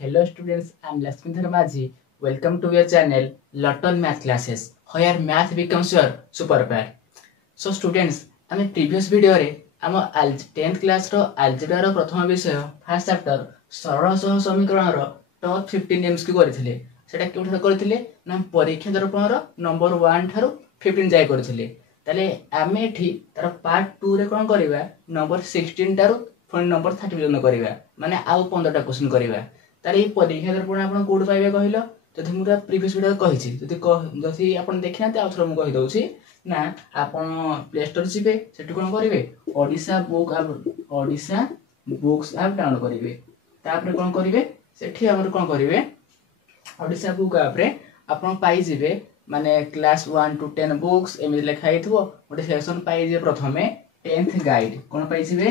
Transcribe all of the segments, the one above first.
Hello students, I am Lakshmidhar Maji. Welcome to your channel Lotton Math Classes, where math becomes your superpower. So students, आम previous video रे आम 10th class रो algebra रो प्रथम विषय first chapter सरल सह समीकरण रो top 15 MCQ करथिले. सेटा केउठा करथिले ना परीक्षा दर्पण रो नंबर 1 थारो 15 जाय करथिले. ताले आमे एठी तार पार्ट 2 रे कोन करबा नंबर 16 तारो पुणी नंबर 30 पर्यंत करबा माने आउ 15टा क्वेश्चन करबा. ताले परीक्षा दर्पण आपण कोड पाइबे कहिलो जदि मुरा प्रीवियस वीडियो कहिछि जदि आपण देखिनाते आउथर मु कहि दउछि ना आपण प्ले स्टोर जिबे सेटु कोन करिवे ओडिसा बुक्स ऐप डाउनलोड करिवे तापर कोन करिवे सेठी हमर कोन करिवे ओडिसा बुक ऐप रे आपण पाइ जिबे माने क्लास 1 to 10 बुक्स एमि लिखाइ थबो ओटे सेक्शन पाइ जे प्रथमे 10th गाइड कोन पाइ जिबे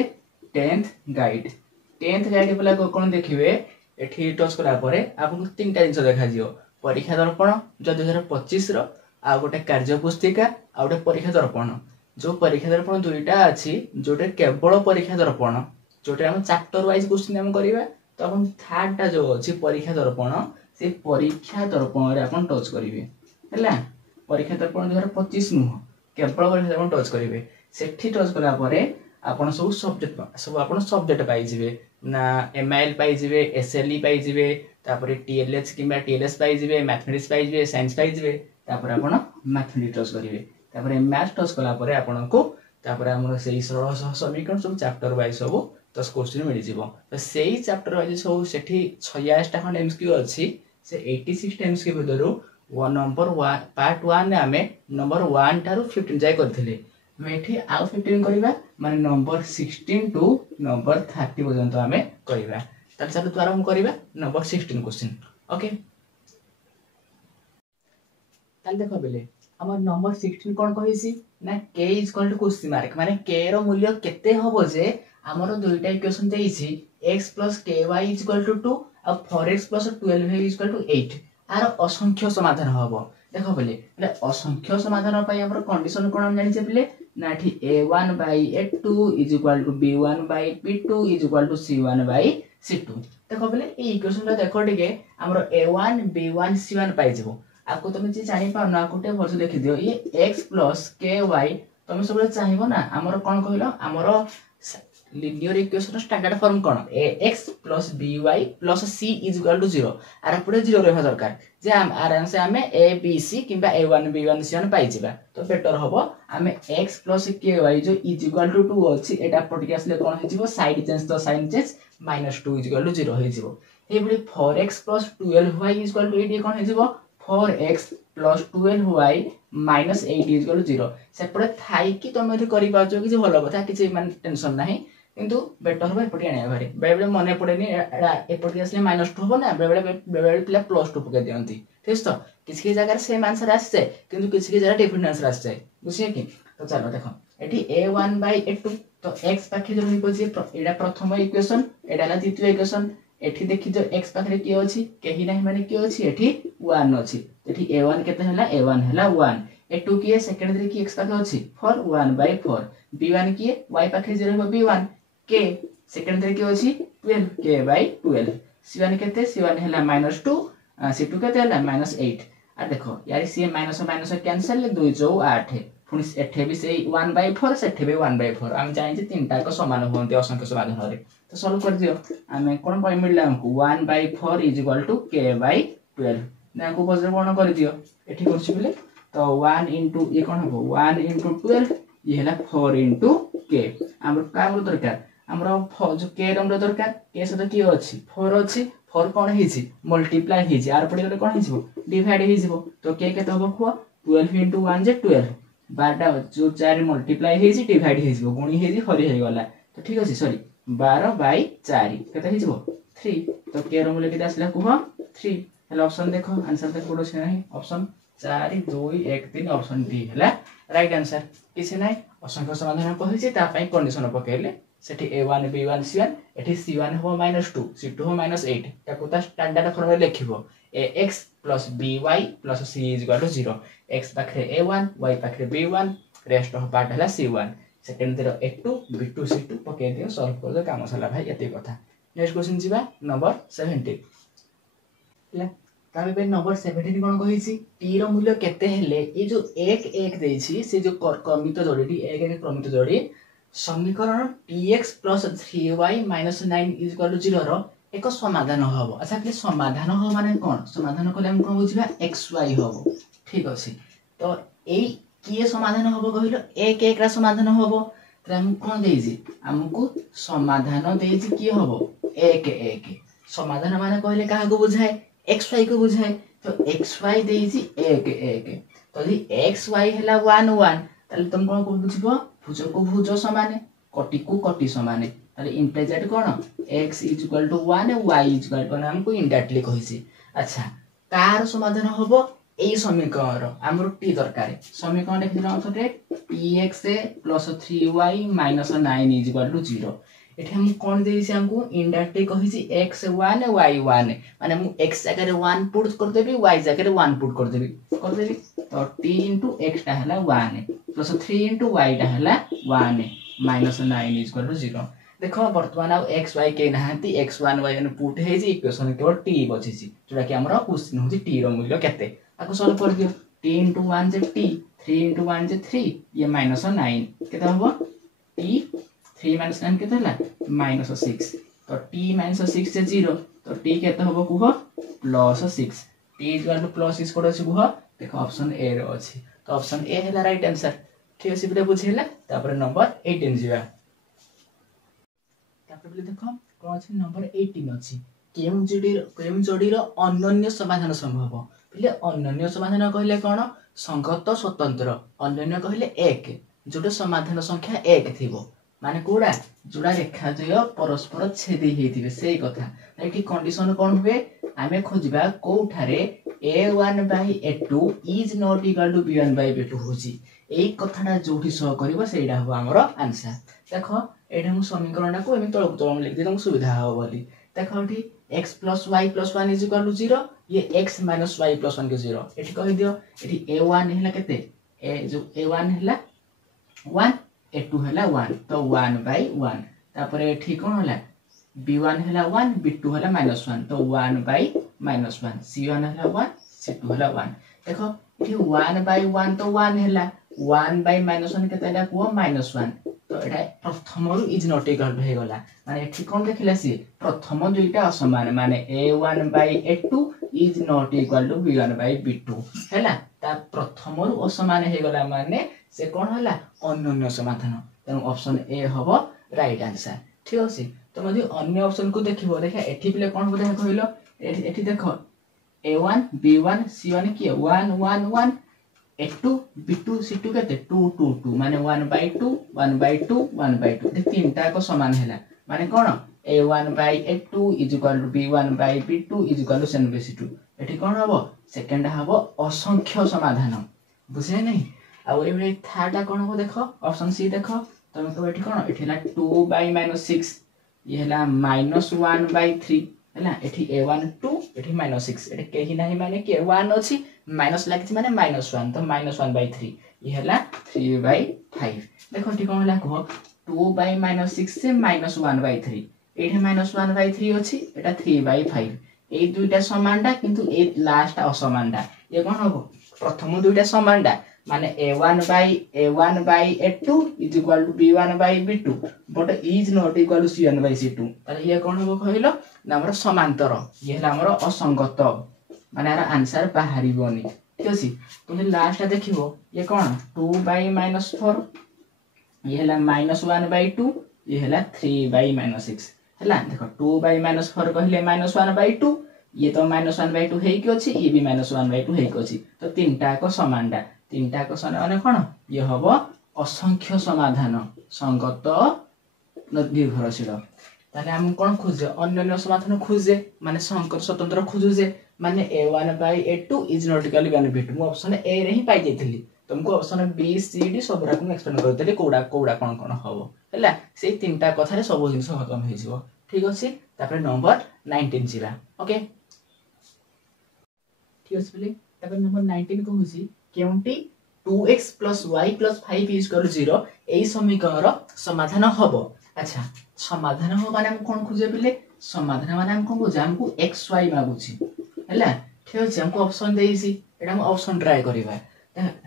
10th गाइड पला कोन देखिवे एठी टच करा परे आपन तीनटा जिंस देखा जियो परीक्षा दर्पण जो 2025 रो आ गोटे कार्य पुस्तिका आ गोटे परीक्षा दर्पण जो परीक्षा दर्पण दुईटा अछि जोटे केवल परीक्षा दर्पण जोटे हम चैप्टर वाइज क्वेश्चन हम करबा तो अपन थर्ड टा जो अछि परीक्षा दर्पण से परीक्षा दर्पण रे अपन टच करिवे हला परीक्षा दर्पण 2025 नु केवल परीक्षा दर्पण टच करिवे सेठी टच करा परे आपण सब सब्जेक्ट पाइ जिवे ना एमआईएल पाइ जिवे एसएलई पाइ जिवे तापर टीएलएच किबा टीएलएस पाइ जिवे मैथमेटिक्स पाइ जिवे साइंस पाइ जिवे तापर आपण मैथमेटिक्स टच करिवे तापर मैथ टच कला परे आपण को तापर हमर सेही सरल समीकरण सब चैप्टर वाइज सब 10 क्वेश्चन मिलि जिवो तो सेही चैप्टर वाइज सब सेठी 66 टा खन एमसीक्यू अछि से 86 टा एमसीक्यू बदरो वन नंबर 1 पार्ट 1 रे हमें नंबर 1 थारु 15 जाय करथिले मेठी आउ 15 करिबा माने नंबर 16 टू नंबर 30 पर्यंत हमें करिबा त चलो तो आरंभ करिबा नंबर 16 क्वेश्चन ओके ताल देखो बेले हमर नंबर 16 कोन कहिसी ना k = क्वेश्चन मार्क माने k रो मूल्य केते होबो जे हमर दुईटा इक्वेशन देइछि x + ky = 2 और 4x + 12y = 8 आर असंख्य समाधान होबो देखो बेले असंख्य समाधान पई हमर कंडीशन कोन हम जानि छै बेले नाठी a1/a2 = b1/b2 = c1/c2 देखो बेले ए इक्वेशन ला देखो टिके हमर a1 b1 c1 पाइ जेबो आपको तुम जे जानि पा ना कोटे वर्ष लिखि दियो ये x + ky तुम सब चाहिबो ना हमर कोन कहिलो हमर लिनियर इक्वेशन स्टैंडर्ड फॉर्म कोन ax + by + c = 0 आर पुरे 0 रहबा दरकार जे आराम से हमें a b c किबा a1 b1 c1 पाइ जेबा तो बेटर होबो हमें x + ky जो = 2 अछि एटा पटके असले कोन हे जिवो साइड चेंज तो साइन चेंज -2 = 0 हे जिवो ए बली 4x + 12y = 8 कोन हे जिवो 4x + 12y - 8 = 0 सेपरे थाई कि तुम एथि करि पाछो कि जे भलो कथा कि मान टेंशन नाही किंतु बेटर होबा एपटी आनिया भारी बेबे मने पड़ेनी एपटी असले -2 होबो ना बेबे पिला +2 पके दियंती ठीक तो किसी जगह सेम आंसर आसे किंतु किसी जगह डिफरेंट आंसर आसे बुझिए कि तो चलो देखो एठी a1/a2 तो x पाखे जो हिपो जे एडा प्रथम इक्वेशन एडा ला द्वितीय इक्वेशन एठी देखि जो x पाखे की अछि केही नाही माने की अछि एठी 1 अछि एठी a1 केते हला a1 हला 1 a2 की सेकंड रे की x पाखे अछि 4 1/4 b1 की y पाखे 0 हो b1 k सेकंड रे की अछि 12 k/12 c1 केते c1 हला -2 c2 केते हला -8 आ देखो यार सी माइनस माइनस कैंसिल 2 × 8 पुनी एठे भी से 1/4 सेठे भी 1/4 हम जानि जे तीनटा को समान होंते असंख्य समाधान रे तो सॉल्व कर दियो हमें कोन पॉइंट मिलला हमको 1/4 = k/12 ना को बजर बण कर दियो एठी करछि बिले तो 1 * ये कोन हो 1 * 12 ये हला 4 * k हमर काम दरकार हमर जो k रंग दरकार k से तो की अछि 4 अछि 4 कोन हिछि मल्टीप्लाई हिछि आर पडे कोन हिछि डिवाइड हिजिबो तो k केते होबो खो 12 * 1 जे 12 12टा जो 4 मल्टीप्लाई हिछि डिवाइड हिजिबो गुणी हिछि हरि हे गला तो ठीक अछि सॉरी 12/4 केते हिजिबो 3 तो k रो मूल्य केते आसला कुह 3 हला ऑप्शन देखो आंसर तक कोड छै नाही ऑप्शन 4 2 1 3 ऑप्शन डी हला राइट आंसर किछि नाही असंख्य समाधान कहिछि ता पई कंडीशन पकेले सेठी a1 b1 c1 एठी c1 हो -2 c2 हो -8 ताको ता स्टैंडर्ड फॉर्म रे लिखिबो ax + by + c = 0 x पाखरे a1 y पाखरे b1 रेस्ट ऑफ पार्ट हला c1 सेकंड देरो a2 b2 c2 पके दियो सॉल्व कर दो काम सला भाई एते कथा नेक्स्ट क्वेश्चन जिबा नंबर 17 ହେଲା ताबे नंबर 17 कोन कहि छि t रो मूल्य केते हेले ए जो 1 1 देइ छि से जो क्रमित जोड़ी 1 1 क्रमित जोड़ी समीकरण tx + 3y - 9 = 0 रो एक समाधान हबो। अच्छा कि समाधान हो माने कोन समाधान कोले हम कोन बुझिबा xy हबो ठीक अछि। तो एई किए समाधान हबो कहिलो 1 1 रा समाधान हबो त हम कोन देइ छि हमकु समाधान देइ छि की हबो 1 1 समाधान माने कहले काहा को बुझाए xy को बुझाए तो xy देइ छि 1 1 तो यदि xy हला 1 1 ताले तुम कोन को बुझिबो भुज को भुज समान कोटि को कोटि समान ताले implies that cone x = 1 y = हमको इनडायरेक्टली कहि छि। अच्छा कार समाधान हबो एई समीकरण हमर t दरकार समीकरण लिख दिनो अथटे tx + 3y - 9 = 0 एठी हम कोन देइ छि हमको इनडायरेक्टली कहि छि x1 y1 माने हम x जगह 1 पुट कर देबी y जगह 1 पुट कर देबी तो t * x ता हला 1 + 3 * y ता हला 1 - 9 = 0 देखो वर्तमान आ x y के नहांती x1 y1 पुट हे जी इक्वेशन केवल t बची छि जोटा कि हमरा क्वेश्चन होची t रो मूल्य केते आको सॉल्व कर दियो t * 1 जे t 3 * 1 जे 3 ये -9 केते हबो t 3 - 9 केते हला -6 तो t - 6 से 0 तो t केते हबो कुह +6 t = +6 कोड अछि कुह देखो ऑप्शन ए रो अछि तो ऑप्शन ए हला राइट आंसर ठीक अछि बिले बुझिला तापर नंबर 18 जिवा तापर बिले देखो कोन अछि नंबर 18 अछि केम जोड़ी रो अनन्य समाधान संभव बिले अनन्य समाधान कहले कोन संगत स्वतंत्र अनन्य कहले 1 जोटे समाधान संख्या 1 थिबो माने कोडा जोड़ा रेखा जय परस्पर छेदी हेतिबे सेही कथा एठी कंडीशन कोन हुए आमे खोजिबा कोठारे a1 / a2 is not equal to b1 / b2 होची एई कथाटा जोठी सह करबो सेइडा हो हमरो आंसर देखो एठी हम समीकरणटा को एमि तळक तळ लिख दे तुम सुविधा हो बोली देखो एठी x + y + 1 = 0 ये x - y + 1 के 0 एठी कहि दियो एठी a1 हला केते ए जो a1 हला 1 a2 हला 1 तो 1/1 तापर एठी कोन हला b1 हला 1 b2 हला -1 तो 1/-1 c1 हला 1 c2 हला 1 देखो एठी 1/1 तो 1 हला 1/-1 केते हला को -1 तो एटा प्रथम रु इज नॉट इक्वल हे गला माने एठी कोन देखिला सी प्रथम दुईटा असमान माने a1/a2 is not equal to b1/b2 हला ता प्रथम रु असमान हे गला माने से कोन हला अनन्य समाधान तेनु ऑप्शन ए हबो राइट आंसर ठीक अछि तो मधि अन्य ऑप्शन को देखिबो देखा एठी प्ले कोन हो देखा कहिलो एठी देखो a1 b1 c1 की 1 1 1 a2 b2 c2 केते 2 2 2 माने 1/2 1/2 1/2 ए तीनटा को समान हैला माने कोन a1/a2 = b1/b2 = c2 एठी कोन हबो सेकंड हबो असंख्य समाधान बुझे नै आ एबे थर्डा कोन हो देखो ऑप्शन सी देखो तमे तो एठी कोन एठी ला 2/-6 ये हला -1/3 हला एठी a1 2 एठी -6 एठी केही नाही माने के 1 अछि माइनस लागिछि माने -1 तो -1/3 ये हला 3/5 देखो एठी कोन हला को 2/-6 से -1/3 एठी -1/3 अछि एटा 3/5 ए दुईटा समानडा किंतु ए लास्ट असमानडा ये कोन हबो प्रथम दुईटा समानडा माने a1/a2 = b1/b2 but is not equal to c1/c2 ताले ये कोन हो कहिलो ना हमर समांतर ये हला हमर असंगत माने आर आंसर बाहरिबोनी ठीक अछि तुम लास्ट देखिबो ये कोन 2/-4 ये हला -1/2 ये हला 3/-6 हला देखो 2/-4 कहले -1/2 ये तो -1/2 हेइ कि अछि ये भी -1/2 हेइ कि अछि तो तीनटा को समानडा तीनटा को समान माने कोन ये हबो असंख्य समाधान संगत निर्भरशील ताले हम कोन खोजे अन्य समाधान खोजे माने संकर स्वतंत्र खोजुजे माने a1/a2 is not equal to b1/b2 मो ऑप्शन ए रे ही पाइ जेथिली तुमको ऑप्शन बी सी डी सब राकु एक्सप्लेन करतेली कोडा कोन कोन हबो हला से तीनटा कथा रे सब जिंस खत्म हे जिवो ठीक अछि तापर नंबर 19 जिला ओके ठीक अछि बोली तापर नंबर 19 को होसी केउंटी 2x + y + 5 = 0 एई समीकरण समाधान हबो अच्छा समाधान हो माने हम कोन खोजे बिले समाधान माने हम कोन खोजे हमको xy मागुची हैला ठीक अछि हमको ऑप्शन देइसी एटा हम ऑप्शन ट्राई करबा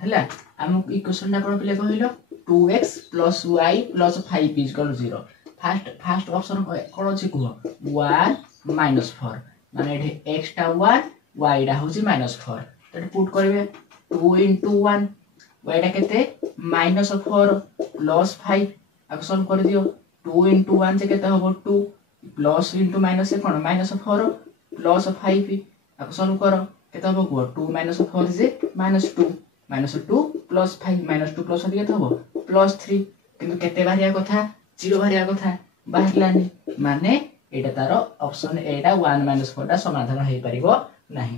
हैला हम इक्वेशन ना कोन पिले कहिलो 2x + y + 5 = 0 फर्स्ट ऑप्शन कोन अछि कुहो 1 - 4 माने एठी x टा 1 y टा होची -4 तो पुट करबे 2 * 1 y टा केते -4 + 5 आक सॉल्व कर दियो 2 * 1 से केते होबो 2 प्लस * माइनस से कोन -4 + 5 आक सॉल्व करो केते होबो को 2 - 4 से -2 -2 + 5 -2 + 5 केते होबो +3 किंतु केते बारिया कथा 0 बारिया कथा बाहरलानी माने एटा तारो ऑप्शन एटा 1 - 4 टा समाधान हेई परिबो नाही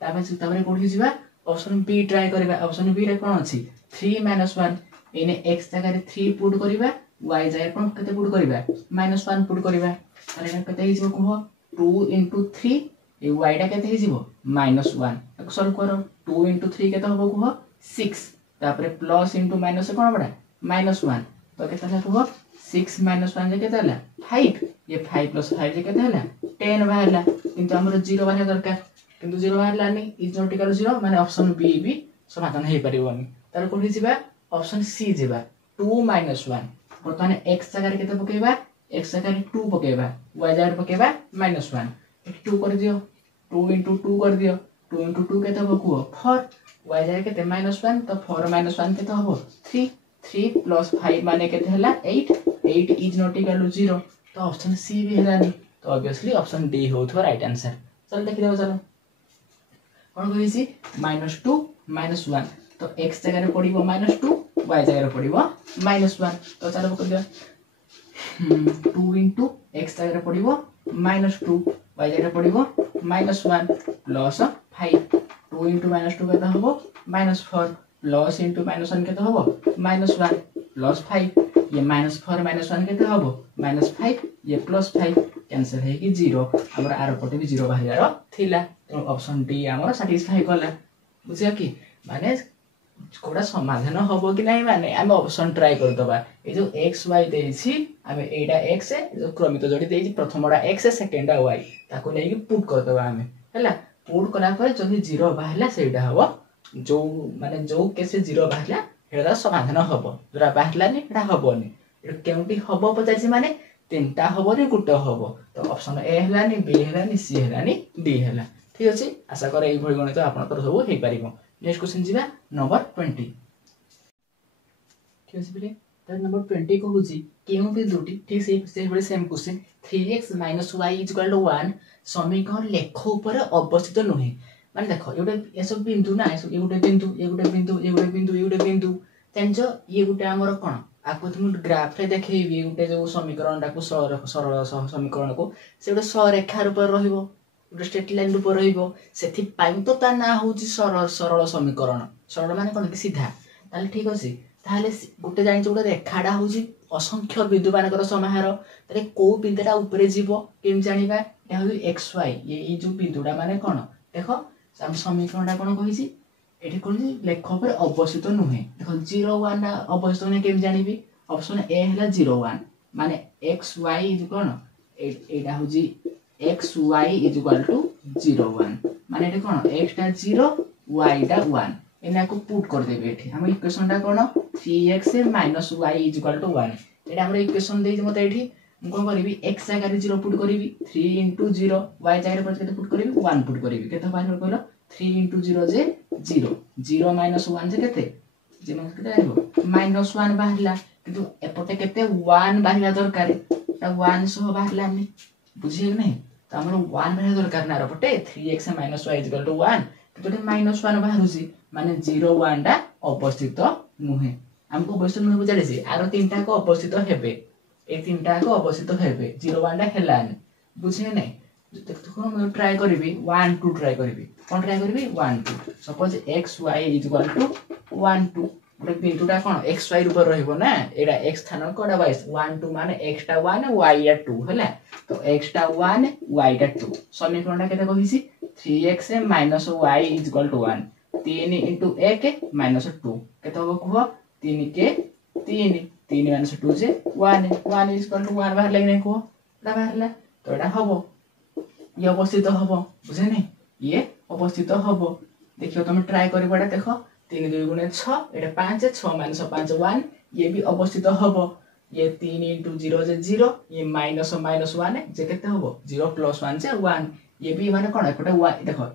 ताबे कोठी जिबा ऑप्शन बी ट्राई करबा ऑप्शन बी रे कोन अछि 3 - 1 एने x जगह रे 3 पुट करबा y जगह कोन केते पुट करबा -1 पुट करबा अरे केते हिजबो को 2 * 3 ए y टा केते हिजबो -1 एक सॉल्व करो 2 * 3 केते होबो को 6 तापरे प्लस * माइनस से कोन बडा -1 तो केते हला को 6 - 1 जे केते हला 5 ये 5 + 5 जे केते हला 10 बाहरला किंतु हमर 0 बाहर दरकार किंतु 0 बाहरलानी इज नॉट इक्वल 0 माने ऑप्शन बी भी समाधान हेई परिबोनी तार कोठी जिबा ऑप्शन सी जिबा 2 - 1 बर्तमान x जगह केते पकेबा x जगह 2 पकेबा y जगह पकेबा -1 एठी 2 कर दियो 2 * 2 कर दियो 2 * 2 केते हो को 4 y जगह केते -1 तो 4 - 1 केते हो 3 3 + 5 माने केते हला 8 8 इज नॉट इक्वल 0 तो ऑप्शन सी भी हलानी तो ऑब्वियसली ऑप्शन डी होथो राइट आंसर चल देखि देबो चलो कोन कहिसी -2 - 1 तो x जगह रे पडिबो -2 y जगह रे पडिबो -1 तो चलो कर दियो 2 * x जगह रे पडिबो -2 y जगह रे पडिबो -1 प्लस 5 2 * -2 केते होबो -4 प्लस * -1 केते होबो -1 प्लस 5 ये -4 - 1 केते होबो -5 ये +5 कैंसिल है कि 0 हमर आर पटे भी 0 बाहिर थिला तो ऑप्शन डी हमर सैटिस्फाई करला बुझिया कि माने कोडा समाधान होबो कि नाही माने हम ऑप्शन ट्राई कर दबा ए जो x y देछि हमें एटा x जो क्रमित जोड़ी देछि प्रथमडा x सेकंडा y ताको नै कि पुट कर दबा हमें हैला पुट करा पर जदी 0 बाहला सेटा हबो जो माने जो केसे 0 बाहला हेडा समाधान हबो जरा बाहलानी हेडा हबोनी ए केउटी हबो पचासी माने तीनटा हबो रे गुटे हबो तो ऑप्शन ए हलानी बी हलानी सी हलानी डी हला ठीक अछि आशा करे एई भଳି गणित आपन तर सब हेई परिबो नेक्स्ट क्वेश्चन जिबा नंबर 20 ठीक अछि बिले तर नंबर 20 को होजी केउ बिंदुटी ठीक से भଳି सेम क्वेश्चन 3x - y = 1 समीकरण लेख ऊपर अवस्थित नहे माने देखो एउटे ए सब बिंदु ना एउटे बिंदु एउटे बिंदु एउटे बिंदु एउटे बिंदु तेंजो ये गुटे हमर कोन आको तुम ग्राफ रे देखैबी गुटे जो समीकरण टाको सरल समीकरण को से गुटे सरेखा रूप रहिबो गुटे स्ट्रेट लाइन रूप रहिबो सेथि पाइ तो ता ना होची सरल समीकरण सरल माने कोन कि सीधा ताले ठीक अछि ताले गुटे जानि गुटे रेखाडा होची असंख्य बिंदु मानकर समाहार ताले को बिंदुटा ऊपर जीवो केम जानिबा ए हो xy ये जो बिंदुडा माने कोन देखो हम समीकरणटा कोन कहिसी एठी कोन लेख ऊपर अवस्थित नुहे देखो 0 1 अवस्थित ने केम जानिबी ऑप्शन ए हला 0 1 माने xy is cone Etah होजी xy = 0 1 माने एटा कोन x टा 0 y टा 1 एना को पुट कर देबे एठी हम इक्वेशन टा कोन 3x - y = 1 एटा हमर इक्वेशन देइ मते एठी हम कोन करबी x जगह रे 0 पुट करबी 3 * 0 y जगह रे केते पुट करबी 1 पुट करबी केते बाहर कहलो 3 * 0 जे 0 0 - 1 जे केते जे माने केते आइबो -1 बाहरला किंतु एपटे केते 1 बाहरला दरकार ता 1 सह बाहरलानी बुझिए नहीं तो हमर 1 बाहर दरकार ना रपटे 3x - y = 1 किंतु -1 बाहरुसी माने 0 1 टा अवस्थित नुहे हमको अवस्थित नुहे बुझाले छी आरो तीनटा को अवस्थित हेबे ए तीनटा को अवस्थित हेबे 0 1 टा हेलानी बुझिए नहीं देखो मैं ट्राई करबी 1 2 ट्राई करबी कोन ट्राई करबी 1 2 सपोज x y = 1 2 मतलब बिंदुटा कोन x y रूप रहइबो ना एडा x स्थान कोडा y 1 2 माने x टा 1 y या 2 हला तो x टा 1 y टा 2 समीकरणटा केते कहिसी 3x - y = 1 3 * 1 - 2 केते होबो कुहो 3 के 3 3 - 2 जे 1 1 = 1 बाहर लाइन को एडा बाहरला तो एडा होबो ये अवस्थित हबो बुझे नहीं ये अवस्थित हम देखियो तुम ट्राए कर देख 3 2 गुणे 6 ये 5 6 माइनस 5 1 ये भी अवस्थित हम ये 3 इंटू 0 जे 0 ये माइनस माइनस 1 जे केते हम 0 प्लस 1 जे 1 ये भी माने कोन एपटे 1 देखो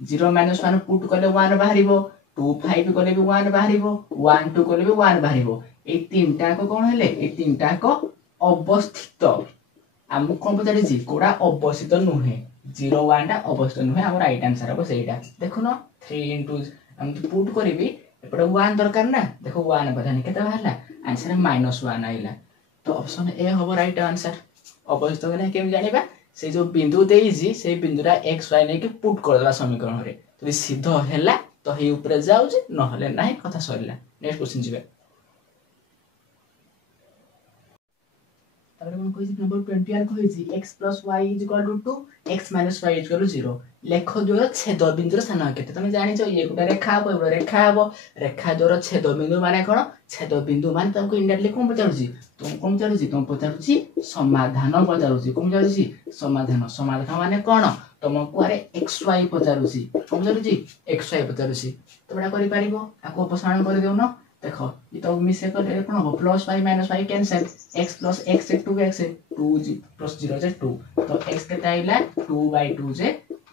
0 माइनस 1 पुट कले 1 बाहरिबो 2 5 कले भी 1 बाहरिबो 1 2 कले भी 1 बाहरिबो ए तीनटा को कोन हेले ए तीनटा को अवस्थित आम कोन पचारि जी कोडा अवस्थित नुहे 0 1 टा अवस्थित नुहे हमर राइट आंसर हो सेटा देखो न 3 इंटू हम पुट करबी एपटे 1 दरकार ना देखो 1 पता केते बाहरला आंसर -1 आइला तो ऑप्शन ए होबो राइट आंसर अवस्थित ने केम जानिबा से जो बिंदु देइजी से बिंदुरा x y ने के पुट कर देला समीकरण रे तो सीधा हैला तो हे ऊपर जाउ जे न हले नाही कथा सरिला नेक्स्ट क्वेश्चन जिबे तापर मन कहिछि number 20 are कहिछि x + y = 2 x - y = 0 लेख द्वयर छेद बिंदुर स्थान केते तमे जानि छ ये गुटा रेखा हबो एबो रेखा हबो रेखा द्वयर छेद बिंदु माने कोन छेद बिंदु माने तुमको इंडायरेक्टली कोन पचारुछि तुम पचारुछि समाधान पचारुछि कोन पचारुछि समाधान समाधान माने कोन तुमको अरे xy पचारुछि कोन पचारुछि xy पचारुछि तो बडा करि परिबो आको अपसारण कर देउ न देखो ये तो मिसे कर कोन हो +y - y cancel x + x 2x 2 + 0 जे 2 तो x केते आइला 2/2 जे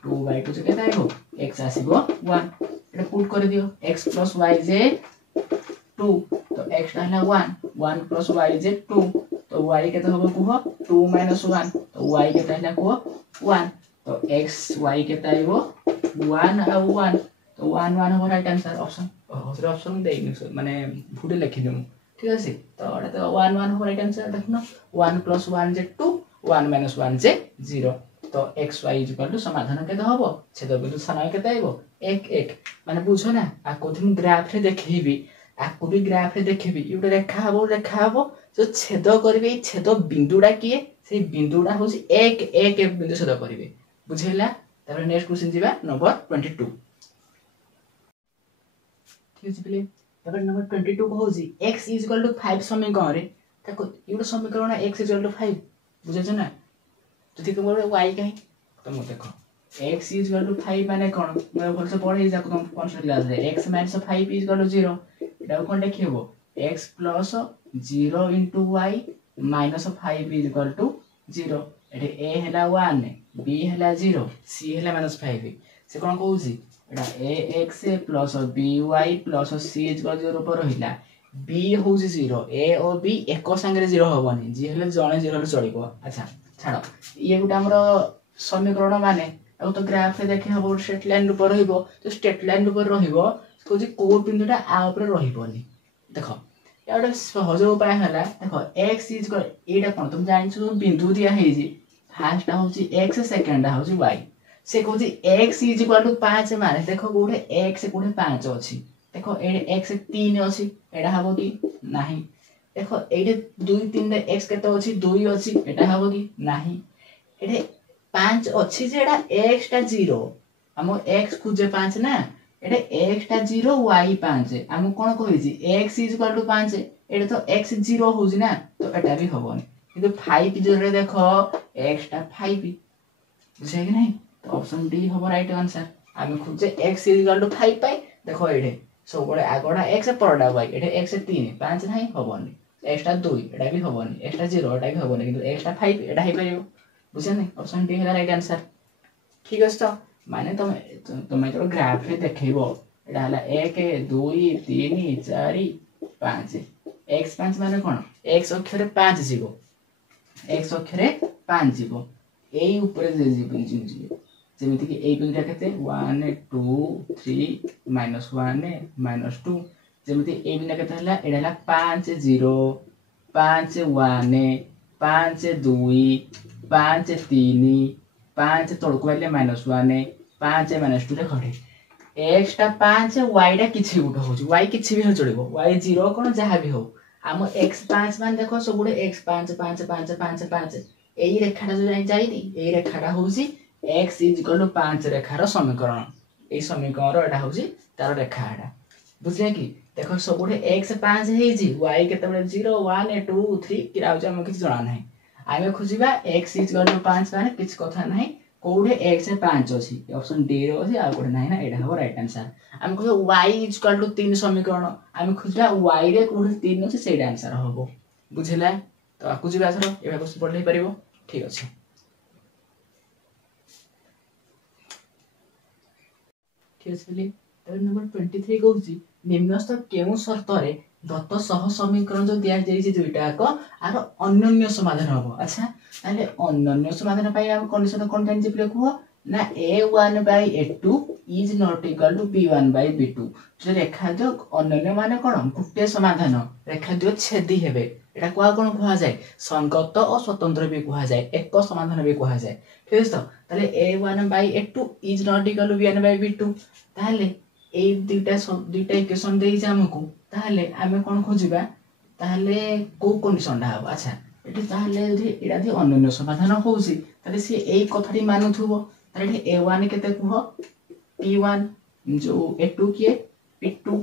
2/2 जे केते आइबो x आसीबो 1 एटा पुट कर दियो x + y जे 2 तो x आइला 1 1 + y जे 2 तो y केते होबो कुहो 2 - 1 तो y केते आइला कुहो 1 तो x y केते आइबो 1 आ 1 तो 1 1 हो राइट आंसर ऑप्शन होसरे ऑप्शन देइनी माने फुटे लिखि देमु ठीक আছে तो एटा तो 1 1 हो राइट आंसर देखनो 1 + 1 जे 2 1 - 1 जे 0 तो x y = समाधान केते होबो छेद बिंदु स्थान केते आइबो 1 1 माने बुझो ना आ कोथिम ग्राफ रे देखैबी आको भी ग्राफ रे देखैबी इउटे रेखा हबो जो छेद करबे छेद बिंदुडा किए से बिंदुडा होसी 1 1 बिंदु छेद करबे बुझैला तापर नेक्स्ट क्वेश्चन जिबा नंबर 22 ठीक छै तापर नंबर 22 को होजी x = 5 समीकरण रे ताको इउटे समीकरण x = 5 बुझै छ ना जति तुम y काहे तुम देखो x = 5 माने कोन मैं बोल से पढै जा तुम कोन से क्लास रे x - 5 = 0 Etah cone देखिबो x + 0 * y - 5 = 0 Ete a हैला 1 b हैला 0 c हैला -5 से कोन कहूची एटा ax + by + c = 0 पर रहिला b होउची 0 a और b एको संगे 0 होबनी जी हेले जणे 0 रे चलिबो अच्छा छाड़ो ये गुटा हमरो समीकरण माने अब तो ग्राफ रे देखे हबो स्ट्रेट लाइन ऊपर रहिबो तो स्ट्रेट लाइन ऊपर रहिबो कोजी को बिंदुटा आ ऊपर रहिबोनी देखो एटा सहज उपाय हला देखो x एटा कोन तुम जानि छु बिंदु दिया हेजी फर्स्ट होउची x सेकंड होउची y से कोजी x = 5 माने देखो गोटे x कोटे 5 अछि देखो ए x 3 अछि एटा हबो की नाही देखो एटे 2 3 रे x केते अछि 2 अछि एटा हबो की नाही एटे 5 अछि जे एटा x टा 0 हम x खुजे 5 ना एटे x टा 0 y 5 हम कोन कहि छी x = 5 एटे तो x 0 होजी ना तो एटा भी हबोनी किंतु 5 जरे देखो x टा 5 बुझे कि नहीं तो ऑप्शन डी होबो राइट आंसर हम खुजे x = 5 पाई देखो एटे सब बडे आगडा x परडा y एटे x 3 5 नाही हबोनी x टा 2 एटा भी हबोनी x टा 0 एटा भी हबोनी किंतु x टा 5 एटा हे परियो बुझे नहीं ऑप्शन डी है राइट आंसर ठीक है तो माने तुम जो ग्राफ रे देखैबो एटा हला 1 2 3 4 5 x 5 माने कोन x अक्षरे 5 जीवो x अक्षरे 5 जीवो एई ऊपर जे जीवो जेमिति कि एई बिंदुटा केते 1 2 3 -1 -2 जेमिति एई बिंदुटा केते हला एडा हला 5 0 5 1 5 2 5 3 5 तळको आले -1 5 -2 रे खडे x टा 5 y टा किछि उठो होची y किछि भी हो चलिबो y 0 कोन जहा भी हो हम x 5 मान देखो सब गुडे x 5 5 5 5 5 एई रेखाटा जो जाईनी एई रेखाटा होची x = 5 रेखार समीकरण एई समीकरण एटा होची तार रेखाटा बुझले कि देखो सब गुडे x 5 हेजी y केते बडे 0 1 2 3 कि राउज हम किछ जणा नाही आमे खोजिबा x = 5 माने किछ कथा नाही कोडे x रे 5 अछि ऑप्शन डी रे अछि आ कोडे नाही ना एटा हो राइट आंसर हम को y इक्वल टू 3 समीकरण हम खुजला y रे कोडे 3 अछि सेटा आंसर होबो बुझिला तो आकु जिबा सर एबा क्वेश्चन पढले परिबो ठीक अछि ठीक अछि तब नंबर 23 कहूची निम्नस्थ केउ शर्त रे दत्त सह समीकरण जो दिया जाई छै दुईटा को आरो अन्योन्य समाधान होबो अच्छा ताले अन्योन्य समाधान पाई हम कंडीशन कोन जानि छिले को ना a1 by a2 is not equal to b1 by b2 जे रेखा जो अन्योन्य माने कोन गुटे समाधान रेखा जो छेदी हेबे एटा कोआ कोन कोहा जाय संगत और स्वतंत्र भी कोहा जाय एक समाधान भी कोहा जाय ठीक है तो ताले a1 by a2 is not equal to b1 by b2 ताले ए दुईटा इक्वेशन देई जे हमकु ताले हमें कोन खोजिबा ताले को कंडीशन ढा हो अच्छा एठी ताले यदि एटा दि अन्योन्य समाधान होउसी ताले से एई कथाटी मानुथुबो ताले एठी a1 केते कुह p1 जो a2 किए p2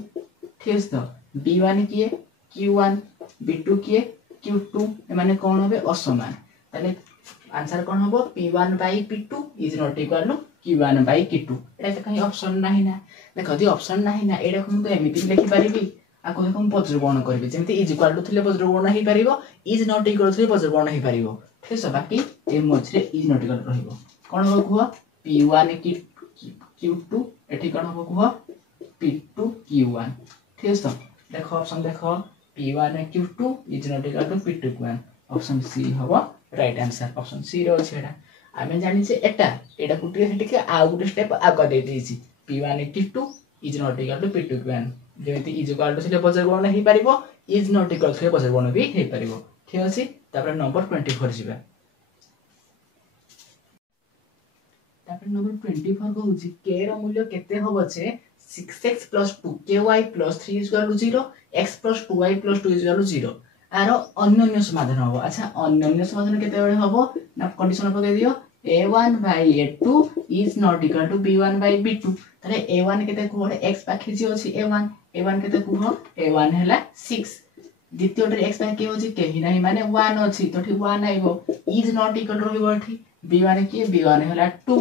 ठीक है तो b1 किए q1 b2 किए q2 ए माने कोन होबे असमान ताले आंसर कोन होबो p1 by p2 is not equal to q1 by q2 एटा त कहीं ऑप्शन नाही ना देखो दी ऑप्शन नाही ना एटा हम तो एमिति लिखि परिबी आ को देखो वज्रगण करबी जेमति इज इक्वल टू थिले वज्रगण ही परिबो इज नॉट इक्वल टू वज्रगण ही परिबो ठीक है बाकी ए मझरे इज नॉट इक्वल रहिबो कोन हो कुह p1 की q2 एठी कोन हो कुह p2 q1 ठीक है तो देखो ऑप्शन देखो p1 q2 is not equal to p2 q1 option C होबो राइट आंसर ऑप्शन सी रो छेडा आमे जानि से एटा कुटिए हेटिके आ गुटे स्टेप आगा दे देछि p1 q2 is not equal to p2 q1 जेति इज इक्वल टू से वज्रगण ही परिबो इज नॉट इक्वल टू वज्रगण भी हे परिबो ठीक अछि तापर नंबर 24 जिबा तापर नंबर 24 कहूची k रो मूल्य केते होबो छे 6x + 2ky + 3 = 0 x + 2y + 2 = 0 आरो अन्योन्य समाधान होबो अच्छा अन्योन्य समाधान केते बेले होबो ना कंडीशन पके दियो a1 by a2 is not equal to b1 by b2 तरे a1 केते कोड x पाखे जे अछि a1 केते कुह a1 हैला 6 द्वितीय रे x पाखे अछि केहि नाही माने 1 अछि तो ठीक 1 आइबो is not equal to रहबो एठी b1 के b1 हैला 2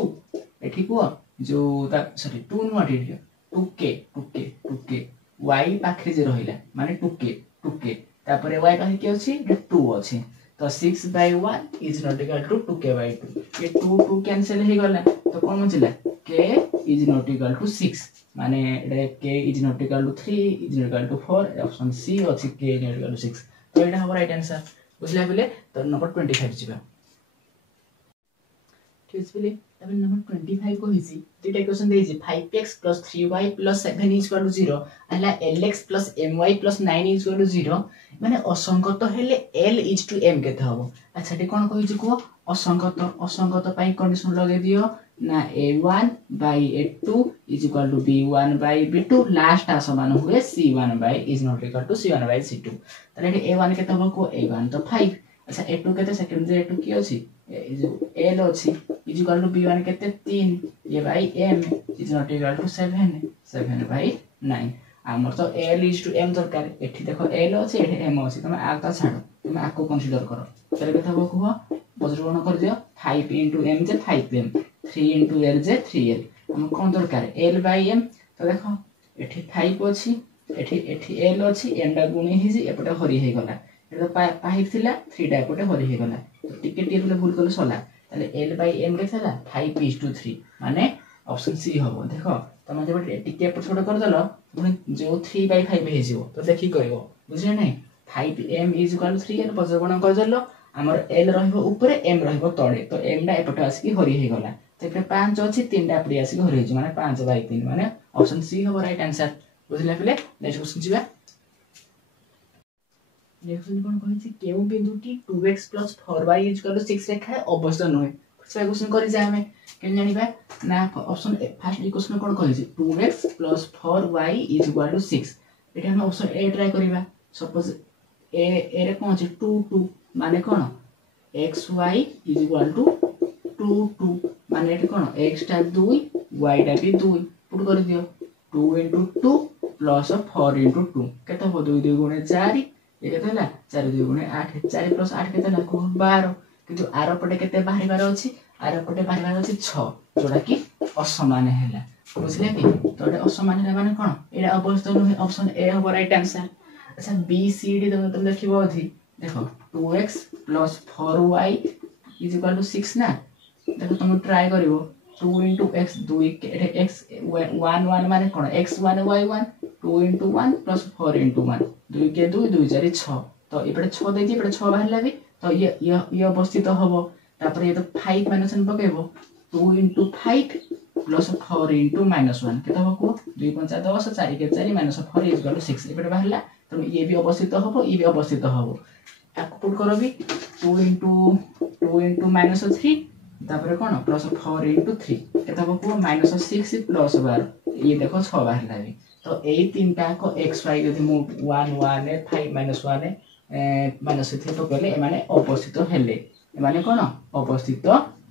एठी को जो ता सॉरी 2 नॉट एठी 2k y पाखे जे रहिला माने 2k तापरे y पाखे के अछि 2 अछि तो 6 by 1 is not equal to 2k by 2 ये 2 कैंसिल हे गला तो कोन बचिला k is not equal to 6 माने एटा k is not equal to 3 is not equal to 4 option C अछि k is not equal to 6 तो एटा हो राइट आंसर बुझला बेले तो नंबर 25 जिबा ठीक बेले तबे नंबर 25 को हिसी दुटा इक्वेशन देइ जे 5x + 3y + 7 = 0 अला lx + my + 9 = 0 माने असंगत हेले l = m केते हबो अच्छा टे कोन कहि जे को असंगत पाई कंडीशन लगे दियो ना a1 by a2 = b1 by b2 last आ समान हुए c1 by is not equal to c1 by c2 तले a1 केते हबो को a1 तो 5 अच्छा a2 केते सेकंड जे a2 की अछि l अछि = b1 केते 3 ये by m is not equal to 7 by 9 हमर तो l = m दरकार एठी देखो l अछि एठी m अछि तमे आ ता छाडो तमे आ को कंसीडर करो तले केते हबो कुह वज्रगण कर दियो 5 * m जे 5m 3 * l जे 3l हम कोन दरकार l by m तो देखो एठी 5 अछि एठी l अछि m डा गुणी हि जे एपटे हरि हे गला एतो 5 थिला 3 डा एपटे हरि हे गला तो टिके टिके भूल करले सला ताले l by m के थला 5:3 माने ऑप्शन सी होबो देखो तमे जे टिके एपट छोट कर दलो पुनी जो 3/5 हे जिवो तो देखि कहबो बुझले नै 5m = 3l वज्रगण कर दलो हमर l रहबो ऊपर m रहबो तळे तो m डा एपटे आसी हरि हे गला तो एपटे 5 अछि 3 डा एपटे आसी हरि हे माने 5/3 माने ऑप्शन सी होबो राइट आंसर बुझले पले नेक्स्ट क्वेश्चन जिबा नेक्स्ट कोन कहै छी केउ बिंदुटी 2x + 4y = 6 रेखा अवस्था नय से क्वेश्चन करि जा हमें केन जानिबा ना ऑप्शन फर्स्ट क्वेश्चन कोन कहै छी 2x + 4y = 6 एटा हम ऑप्शन ए ट्राई करिबा सपोज ए रे कोन अछि 2 2 माने कोन xy = 2 2 माने एटा कोन x टा 2 y टा भी 2 पुट कर दियो 2 * 2 + 4 * 2 केते हो 2 2 * 4 ये केते हला 4 2 * 8 4 + 8 केते हला 12 किंतु आरो पटे केते बाहरी बार अछि आर एपटे बाहर अछि 6 जोड़ा कि असमान हैला बुझले कि तो एटा असमान हैला माने कोन एटा अवस्थित नुहे ऑप्शन ए हो राइट आंसर अच्छा बी सी डी तुम देखिबो अधि देखो 2x + 4y = 6 ना देखो तुम ट्राई करिवो 2 * x 2 x 1 1 माने कोन x1 y1 2 * 1 + 4 * 1 2 के 2 2 4 6 तो एपटे 6 देछि एपटे 6 बाहर लाबी तो ये अवस्थित हबो तापर ये तो 5 माइनस न पकेबो 2 * 5 + 4 * -1 केते हबो को 2 5 10 4 के 4 - 4 = 6 एपटे बाहरला तो ये भी अवस्थित हबो ये भी अवस्थित हबो आक पुट करो भी 2 * -3 तापर कोन +4 * 3 केते हबो को -6 + 12 ये देखो 6 बाहरला भी तो ए तीनटा को x y यदि मु 1 1 5 -1 -3 तो कहले माने अवस्थित हेले माने कोन अवस्थित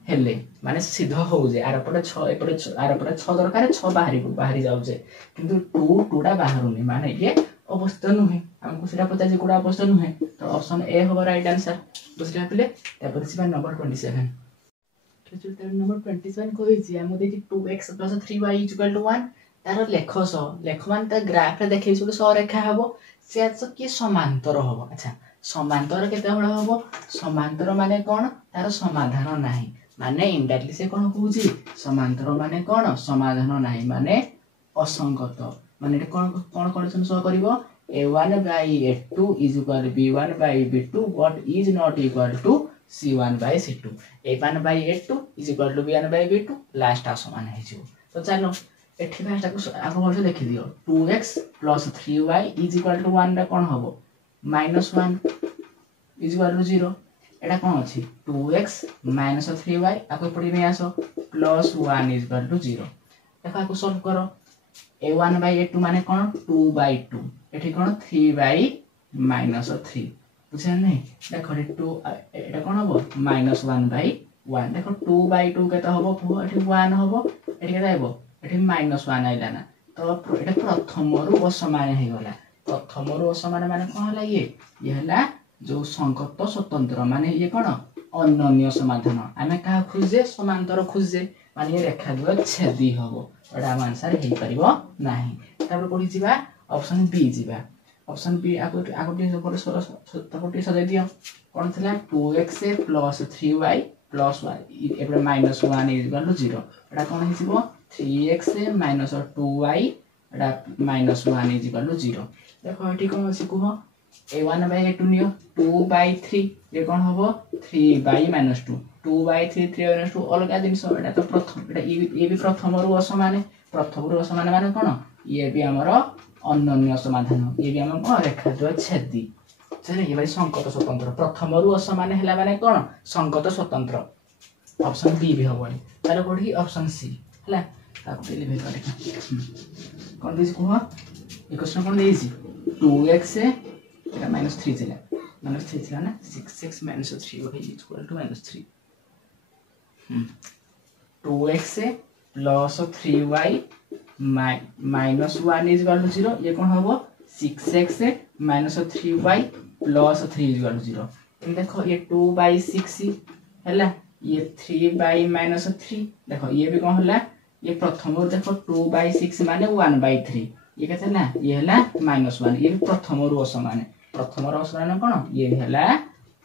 हेले माने सिद्ध हो जे आर पटे 6 एपटे आर पटे 6 दरकार 6 बाहरी जाउ जे किंतु 2 टूडा बाहरुनी माने ये अवस्थित नुहे हमको सेटा पता जे कोडा अवस्थित नुहे तो ऑप्शन ए हो राइट आंसर बुझले आपले तापर सिबा नंबर 27 तो जो नंबर 27 कहिछि हम देखि 2x + 3y = 1 तार लेखस लेख मान त ग्राफ रे देखै छ सो रेखा हबो से कि समांतर हबो अच्छा समांतर केते बड़ हबो समांतर माने कोन तार समाधान नाही माने इनडायरेक्टली से कोन कहूची समांतर माने कोन समाधान नाही माने असंगत माने कोन कोन कंडीशन सो करबो a1 / a2 = b1 / b2 what is not equal to c1 / c2 a1 / a2 = b1 / b2 last समान है जो तो चलो एठी फास्ट आगो वर्ष देखि दियो 2x + 3y = 1 रा कोन हबो -1 = 0 एटा कोन अछि 2x - 3y आको पडी में आसो +1 = 0 देखा आको सॉल्व करो a1 / a2 माने कोन 2/2 एठी कोन 3/-3 बुझे नै देखो 2 एटा कोन हबो -1/1 देखो 2/2 केता हबो एठी 1 हबो एठी केता हबो एठी -1 आइला ना तो एटा प्रथम रु असमान हे गला प्रथम रु असमान माने कोन हला ये हला जो संकट स्वतंत्र माने ये कोन अनन्य समाधान आमे का खोजे समांतर खोजे माने ये रेखा दुआ छेदी हबो एटा आंसर हे परिबो नाही तापर कोडी जिबा ऑप्शन बी जिबा ऑप्शन बी आगो टी सजाई दियो कोन थला 2x + 3y + 1 एबे -1 = 0 एटा कोन हिसिबो 3x - 2y एटा -1 = 0 देखो एठी कोन अछि कुहो a1 / a2 नियो 2/3 ये कोन हबो 3/-2 2/3 3/2 अलगा दिनस एटा तो प्रथम एटा ये भी प्रथम रु असमान माने कोन ये भी हमर अनन्य समाधान ये भी हम कोन रेखा जो छेदी चले ये भाई संकट स्वतंत्र प्रथम रु असमान हैला माने कोन संकट स्वतंत्र ऑप्शन बी भी हबो तारे कोठी ऑप्शन सी हला ताको डेलीवर करे कोन दिस को ये क्वेश्चन कोन देइछि 2x एटा -3 छिला -3 ना 6x - 3y = -3 2x + 3y -1 = 0 ये कोन हबो 6x - 3y + 3 = 0 इन देखो ये 2/6 हैला ये 3/-3 देखो ये भी कोन हला ये प्रथम रु देखो 2/6 माने 1/3 ये केते ना ये हला -1 ये भी प्रथम रु असमान कोन ये भी हला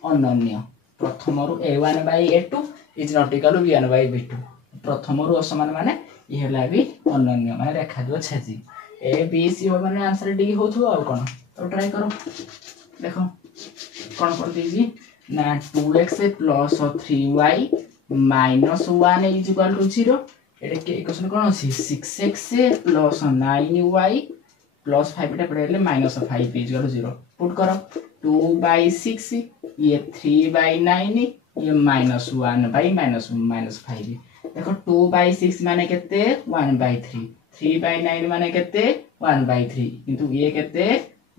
अनन्य प्रथम रु a1 / a2 = b1 / b2 प्रथम रु असमान माने ये हला भी अनन्य माने रेखा जो छेजी ए बी सी हो माने आंसर डी होथु आ कोन तो ट्राई करो देखो कोन कर दीजी ना 2x + 3y -1 = 0 एटा के इक्वेशन कोन अछि 6x + 9y + 5 एटा पड़ेले -5 = 0 पुट करो 2/6 ये 3/9 ये -1/-5 देखो 2/6 माने केते 1/3 3/9 माने केते 1/3 किंतु ये केते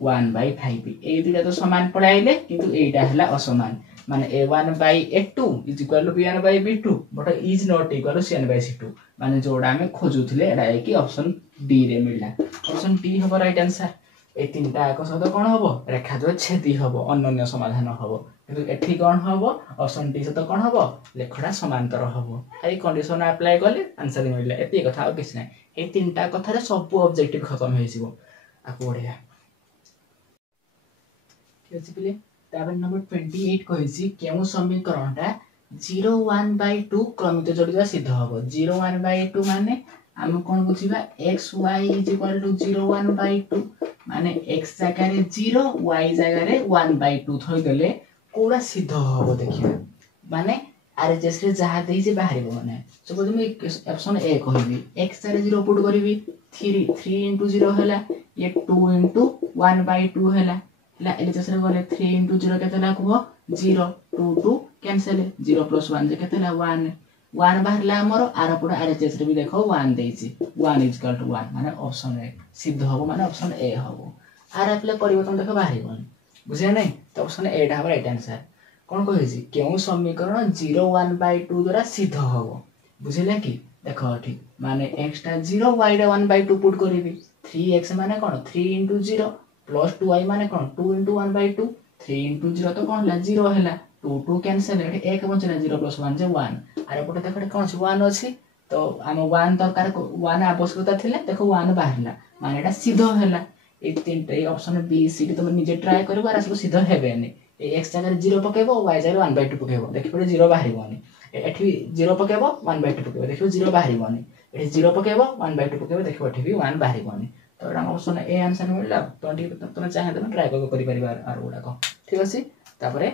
1/5 ए दुटा तो समान पड़ाइले किंतु एटा हला असमान माने a1 / a2 = b1 / b2 but is not equal c1 / c2 माने जोडा हमें खोजुथिले एटा है कि ऑप्शन डी रे मिलला ऑप्शन डी हबो राइट आंसर ए तीनटा एक सहित कौन हम रेखा द्वय छेदी हम अन्य समाधान हम किंतु एठी कौन हम ऑप्शन डी सहित कौन हम लेखटा समांतर हम एई कंडीशन अप्लाई कले आंसर मिलला एती कथा और किछ नै ए तीनटा कथा रे सब ऑब्जेक्टिव खत्म होई जिवो आको बढ़िया ठीक अछि पिले तापर नंबर 28 कहिछि केउ समीकरणटा 0/1/2 क्रमित जोड़िबा सिद्ध हबो 0/1/2 माने हम कोन बुझिबा xy = 0/1/2 माने x जगह रे 0 y जगह रे 1/2 थई देले कोरा सिद्ध हबो देखिबा माने आरएचएस रे जहा देई जे बाहरिबो माने सपोज मी ऑप्शन ए कहबी x जगह 0 पुट करबी 3 * 0 हला ये 2 * 1/2 हला ला एलएचएस रे गले 3 * 0 केते ला कहबो 0 2 2 कैंसिल 0 + 1 जे केते ला 1 1 बाहरला हमर आरपड आरएचएस रे भी देखो 1 देइछि 1 = 1 माने ऑप्शन ए सिद्ध हबो माने ऑप्शन ए हबो आर अप्लाई परिवर्तन देखो बाहरिबो बुझे नै तो ऑप्शन ए टा हबो राइट आंसर कोन कहिछि केउ समीकरण 0/1/2 द्वारा सिद्ध हबो बुझिले कि देखो ठीक माने x टा 0 y टा 1/2 पुट करबी 3x माने कोन 3 * 0 + 2y माने कोन 2 * 1/2 3 * 0 तो कोन ला 0 हैला 2 2 कैंसिल एठी 1 बचला 0 + 1 जे 1 आरे पटे देखो कोन छै 1 अछि तो हम 1 दरकार 1 आवश्यकता थिले देखो 1 बाहरला माने एटा सिद्ध हैला ए तीनटा ए ऑप्शन बी सी तुम निजे ट्राई करबो आर सब सिद्ध हेबेनी ए x जगह 0 पकेबो y जगह 1/2 पकेबो देखि पड़े 0 बाहरिबोनी एठी 0 पकेबो 1/2 पकेबो देखिबो 0 बाहरिबोनी एठी 0 पकेबो 1/2 पकेबो देखिबो एठी भी 1 बाहरिबोनी तो एटा ऑप्शन ए आंसर मिलला तो तुम चाहे तो ट्राई करि परिबा आर गुडा को ठीक अछि तापरे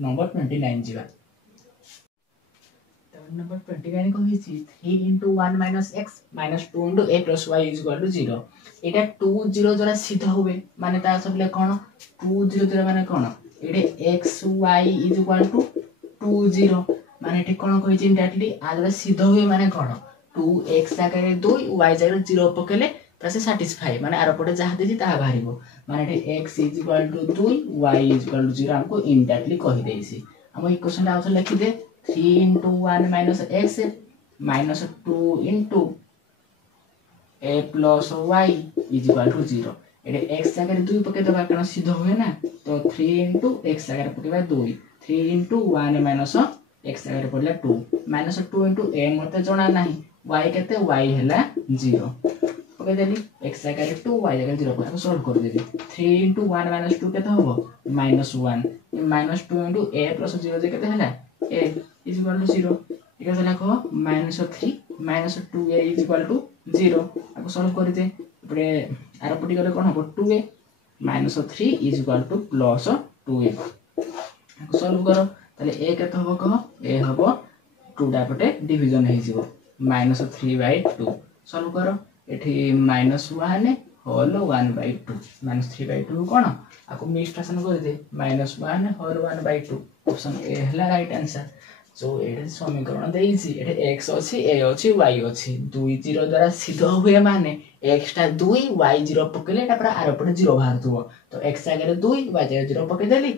नंबर 29 जीवा तो नंबर 29 को हिची 3 * 1 - x - 2 * a + y = 0 एटा 2 0 द्वारा सिद्ध होबे माने ता सबले कोन 2 0 द्वारा माने कोन एडे x y = 2 0 माने एठी कोन कहिछि डायरेक्टली आद्रा सिद्ध होबे माने कोन 2x जगह 2 y जगह 0 पकेले तासे सैटिस्फाई माने आर पटे जहा देछि ता बाहरिबो माने एठी x = 2 y = 0 हमको इनडायरेक्टली कहि देछि हम इक्वेशन आउस लिखि दे 3 * 1 - x - 2 * a + y = 0 एडे x जगह 2 पके दबा कारण सिद्ध होय ना तो 3 * x जगह पकेबा 2 3 * 1 - x जगह पडला 2 -2 * a मते जणा नाही y केते y हैला 0 पके देली x जगह 2 y जगह 0 पर सॉल्व कर देली 3 * 1 - 2 केते होबो -1 -2 * a + 0 जे केते हैला a = 0 इका जला को -3 - 2a = 0 आको सॉल्व कर दे परे आर पटी गले कोन हो 2a -3 = +2a आको सॉल्व करो तले a केते होबो कह a होबो 2 टा पटे डिवीजन हे जिवो -3/2 सॉल्व करो एठी -1 होल 1/2 -3/2 कोन आको मिक्स फ्रैक्शन कर दे -1 होल 1/2 ऑप्शन ए हला राइट आंसर सो एडे समीकरण देइछि एडे x अछि a अछि y अछि 2 0 द्वारा सिद्ध होए माने x टा 2 y 0 पकेले एटा पर आर पटे 0 बाहर थबो तो x जगह 2 y जगह 0 पके देली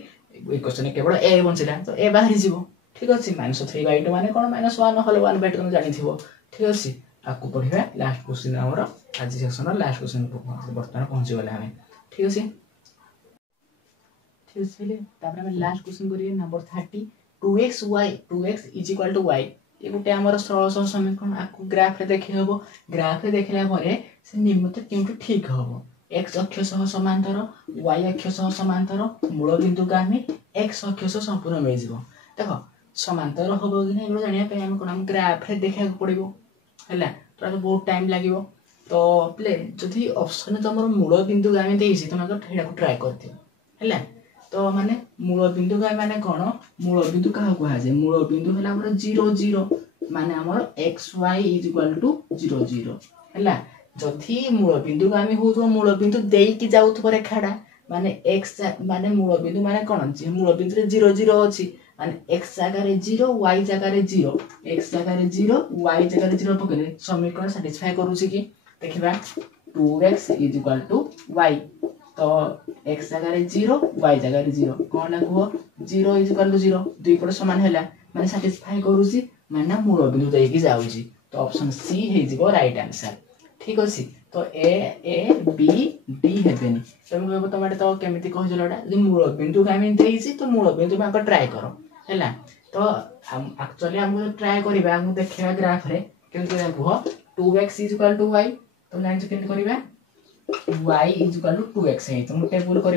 इक्वेशन केवल a बंचिला तो a बाहर जिवो ठीक अछि -3/2 माने कोन -1 होल 1/2 तुम जानि थिबो ठीक अछि आकु पढिबा लास्ट क्वेश्चन हमर आज सेक्शन लास्ट क्वेश्चन बर्तमान पहुंची गले हमें ठीक अछि तापर हम लास्ट क्वेश्चन करिए नंबर 30 2x = y ये गोटे हमर सरल समीकरण आकु ग्राफ रे देखि हबो ग्राफ रे देखला परे से निम्नलिखित केउटी ठीक हबो x अक्ष सह समांतर y अक्ष सह समांतर मूल बिंदु गामी x अक्ष सह संपूर्ण मिल जिवो देखो समांतर हबो कि नै एबो जानिया पे हम कोन ग्राफ रे देखा पड़िबो हैला तो बहुत टाइम लागिवो तो प्ले जदि ऑप्शन तमर मूल बिंदु गामी देइछि तमे तो ठेडा को ट्राई करथियो हैला तो माने मूल बिंदु गामी माने कोन मूल बिंदु कहा को हाजे मूल बिंदु हला हमर 0 0 माने हमर xy = 0 0 हैला जदि मूल बिंदु गामी होतो मूल बिंदु देई कि जाउथबो रेखाडा माने x माने मूल बिंदु माने कोन जे मूल बिंदु रे 0 0 अछि माने x जगह रे 0 y जगह रे 0 x जगह रे 0 y जगह रे 0 पकले समीकरण सैटिस्फाई करूछि कि देखिबा 2x = y तो x जगह रे 0 y जगह रे 0 कोन लागो 0 = 0 दुई पट समान हैला माने सैटिस्फाई करूछि माने मूल बिंदु देई कि जाउछि तो ऑप्शन सी हे जिवो राइट आंसर ठीक अच्छे तो ए बी डी हेबेनी तुम कह तुम तो केमी कहला मूल बिंदु आम तो मूल बिंदु में ट्राए कर है तो एक्चुअली आमको ट्राए करवा आमको देखा ग्राफ रे केमती कह 2x is equal to y तो जान केमती करवा y is equal to 2x है तुम टेबल कर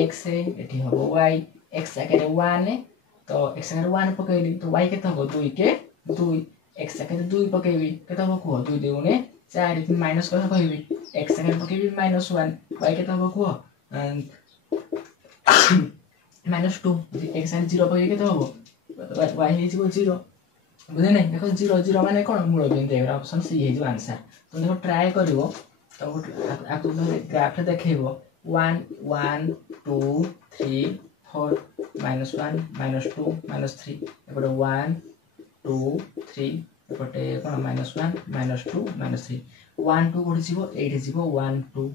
x है ये हम y x आगे 1 तो x आगे 1 पकईली तो y के 2 के 2 x आगे 2 पकईबी के कह 2 2 4 माइनस कथा कह x आगे पकईबी -1 y के कह -2 x आगे 0 पकई के y हो 0 बुझे नहीं देखो 0 0 माने कौन मूल बिंदु एरा ऑप्शन सी है आंसर तुम देखो ट्राई करिवो तो आपको ग्राफ रे देखैबो 1 1 2 3 4 -1 -2 -3 एपटे 1 2 3 एपटे कोन -1 -2 -3 1 2 बढ़ी जीवो 8 जीवो 1 2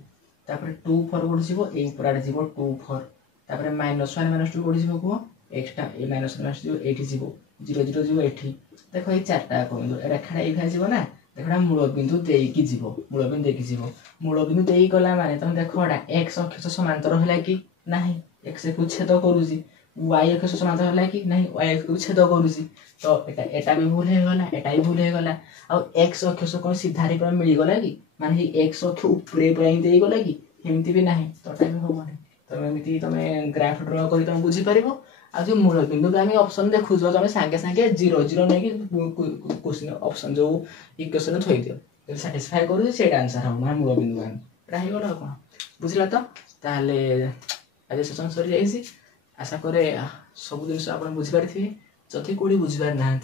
तापर 2 4 बढ़ी जीवो ए ऊपर आडे जीवो 2 4 तापर -1 -2 बढ़ी जीवो को एक्स्ट्रा ए -1 जीवो 8 जीवो 0 0 जीवो 8 देखो ये चारटा कम रेखाटा ये जीव ना देखा मूल बिंदु देकी जीव मूल बिंदु देकी जीव मूल बिंदु देकी गला माने तुम देखो एक्स अक्ष समांतर है कि नहीं एक्स को छेद करूची वाई अक्ष समांतर है कि नहीं वाई अक्ष को छेद करूची तो एटा भी भूल हो गला एटा भी भूल हो गला आ एक्स अक्ष कोन सीधा रे मिल गला कि माने एक्स अक्ष ऊपरे पई देई गला कि एमती भी नहीं तो एटा भी होबो नहीं तो एमती तुम ग्राफ ड्रा करी तुम बुझी परिबो आ जो मूल बिंदु आम ऑप्शन देखु तुम सागे सागे 0 0 नहीं क्वेश्चन ऑप्शन जो इक्वेशन थई दियो सैटिस्फाई करू से आंसर हम मूल बिंदु आम राही गला कोन बुझला तो ताले आज सेशन सरी जाइसी आशा करे सब जिन आप बुझी पारे जदि कोड़ी बुझी पार ना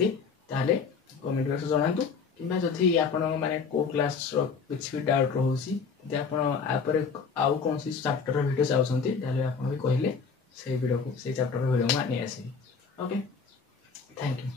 ताले कमेंट बॉक्स जनातु किंबा जदि आपण माने को क्लास रो कुछ भी डाउट रहउसी जे आपण आपर आउ कोन सी चैप्टर वीडियो चाहउछंती ताले आपण भी कहले से वीडियो को से चैप्टर वीडियो में नहीं आसी ओके थैंक यू।